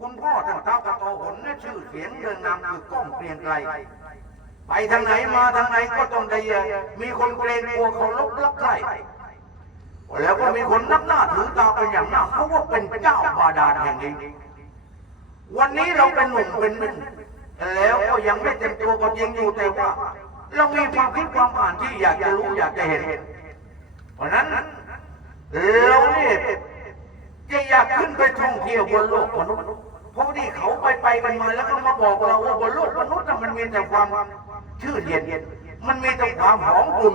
คุณพ่อท่านเท้ากระโตหนชื่อเสียงเดินนำคือก้องเปลี่ยนไกร ไปทางไหนมาทางไหนก็ต้องได้มีคนเกรงกลัวเขาลบลับไล่แล้วก็มีคนนับหน้าถือตาเป็นอย่างมากเพราะว่าเป็นเจ้าบาดาลแห่งนี้วันนี้เราเป็นหนุ่มเป็นหนุ่มแล้วก็ยังไม่เต็มตัวก็จริงอยู่แต่ว่า เรามีความคิดความอ่านที่อยากจะรู้อยากจะเห็น เพราะนั้นเราเนี่ยจะอยากขึ้นไปท่องเที่ยวบนโลกมนุษย์เพราะที่เขาไปไปกันมาแล้วก็มาบอกเราว่าบนโลกมนุษย์น่ะมันมีแต่ความ ชื่นเย็นมันมีแต่ความหอมกลุ่น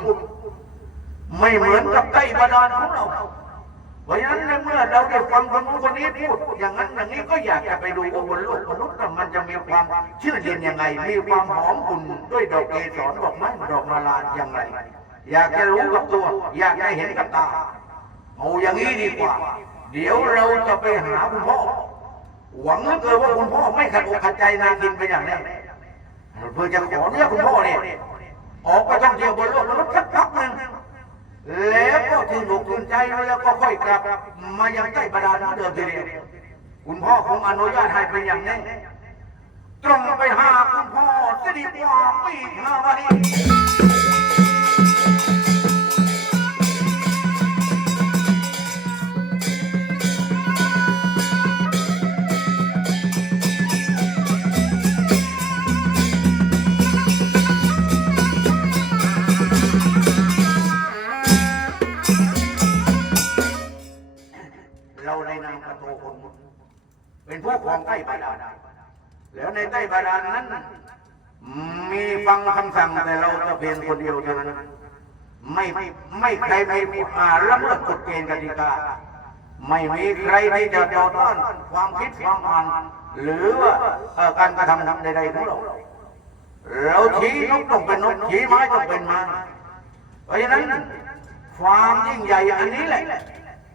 ไม่เหมือนกับใต้บาดาลของเราเพราะฉะนั้นในเมื่อเราได้ฟังคนนู้นคนนี้พูด อย่างนั้นอย่างนี้ก็อยากจะไปดูว่าบนโลกมนุษย์มันจะมีความชื่นเย็นยังไง มีความหอมกลุ่นด้วยดอกเกสรดอกไม้ดอกนาลาอย่างไร อยากจะรู้กับตัว อยากจะเห็นกับตาเอาอย่างนี้ดีกว่า เดี๋ยวเราจะไปหาคุณพ่อหวังเหลือเกินว่าคุณพ่อไม่ขัดอกขัดใจนายกินไปอย่างนี้ เพื่อจะขอเนี่ยคุณพ่อเนี่ยออกไปท่องเที่ยวบนโลกมนุษย์สักพักหนึ่งแล้วก็ถึงหกถึงใจแล้วก็ค่อยกลับ มายังใต้บาดาลเหมือนเดิมทีเดียวคุณพ่อคงอนุญาตให้เป็นอย่างนี้ตรงไปหาคุณพ่อจะดีกว่าปีกหาวัน เราในนามพระโตคนเป็นผู้ครองใต้บาดาลแล้วในใต้บาดาลนั้น มีฟังคำสั่งแต่เราจะเพียงคนเดียวเท่านั้นไม่ไม่ใครไม่มีอาละเมิดกฎเกณฑ์กติกา ไม่มีใครที่จะต่อต้านความคิดความอ่านหรือว่าการกระทำใดๆของเราเราชี้นกต้องเป็นนกชี้ไม้ต้องเป็นไม้เพราะฉะนั้นความยิ่งใหญ่อันนี้แหละ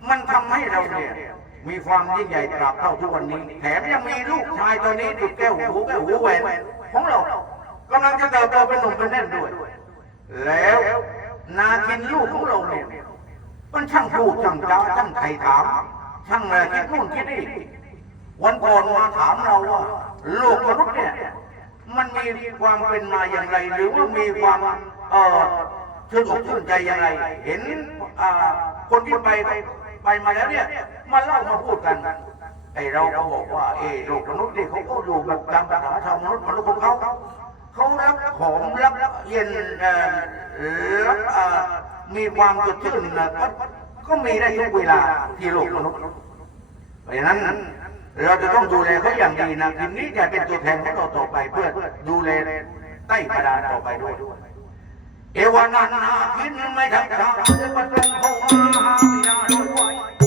มันทำให้เราเนี่ยมีความยิ่งใหญ่ตราบเท่าทุกวันนี้ แถมยังมีลูกชายตัวนี้ติดแก้วหูแก้วหูแหวนของเรากำลังจะเติบโตเป็นหนุ่มเป็นแน่นด้วย แล้วนาคินลูกของเราเนี่ยมันช่างพูดช่างจาช่างไถ่ถาม ช่างอะไรคิดนู่นคิดนี่วันก่อนมาถามเราว่าโลกมนุษย์เนี่ยมันมีความเป็นมาอย่างไร หรือว่ามีความเอ่อชื่นอกชื่นใจอย่างไร เห็นอ่าคนที่ไป ไปมาแล้วเนี่ยมาเล่ามาพูดกันไอเราก็บอกว่าเออโลกมนุษย์นี่เขาก็อยู่แบบตามภาษาชาวมนุษย์มนุษย์ของเขาเขารับของรับเย็นรับมีความสดชื่นนะก็ก็มีได้ทุกเวลาที่โลกมนุษย์เพราะฉะนั้นเราจะต้องดูแลเขาอย่างดีนะทีนี้จะเป็นตัวแทนของเราต่อไปเพื่อดูแลใต้ประดานต่อไปด้วย เอวานานาคินไม่ทักทายจะมาตรงเข้ามาหาวิญญาณด้วย